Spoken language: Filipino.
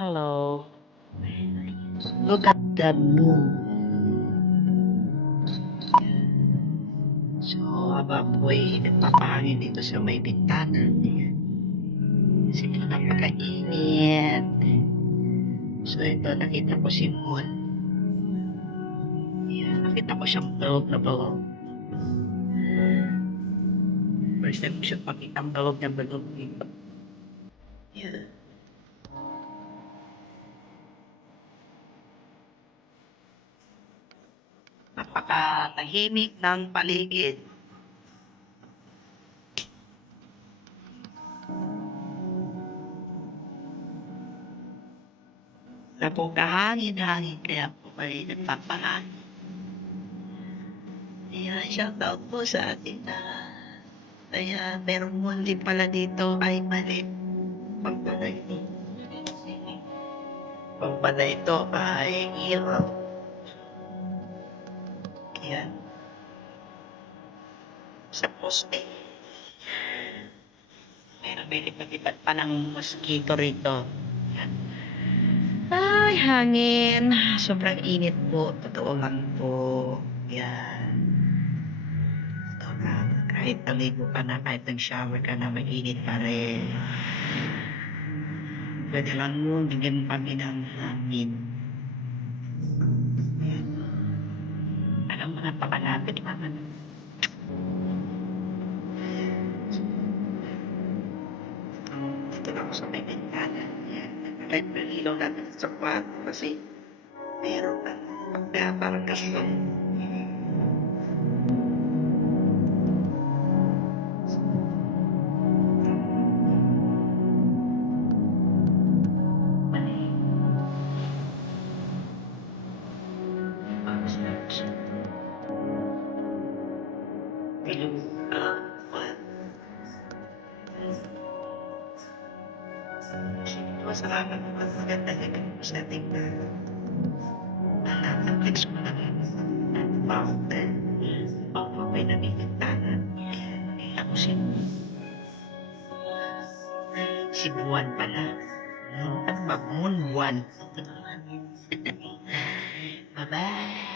Hello. Look at the moon. So, habang ako'y nagpapahangin dito sa may bintana, kasi napakainit. So, ito, nakita ko si Moon. Yan, nakita ko siyang bulog na bulog. First time ko siya pakita ang bulog na bulog dito. Yan. Napakatahimik ng paligid. Napakahangin-hangin kaya po kayo nagpapahan. Ayan, shoutout po sa atin na kaya merong moon din pala dito ay mali. Pagpala ito. Pagpala ito ay hirap. Ayan. Sa poste. May lipat pa ng mosquito rito. Ayan. Ay, hangin. Sobrang init po. Totoo lang po. Yan. Ito na. Kahit naligo ka na, kahit nag-shower ka na, mainit pa rin. Pwede lang mo, bigyan kami ng hangin. Ayan. Alam mo, napakalapit naman. Dito lang ako sa may bintana. Ayan. Kahit may ilaw natin sa kwarto kasi meron na. Kaya parang kastong. Bilog. Masalamat naman maganda na ganun sa tingnan. Ang mountain. Ako may namimintana. Ako si Buwan pala. Ano ba? Moon Buwan. Bye-bye.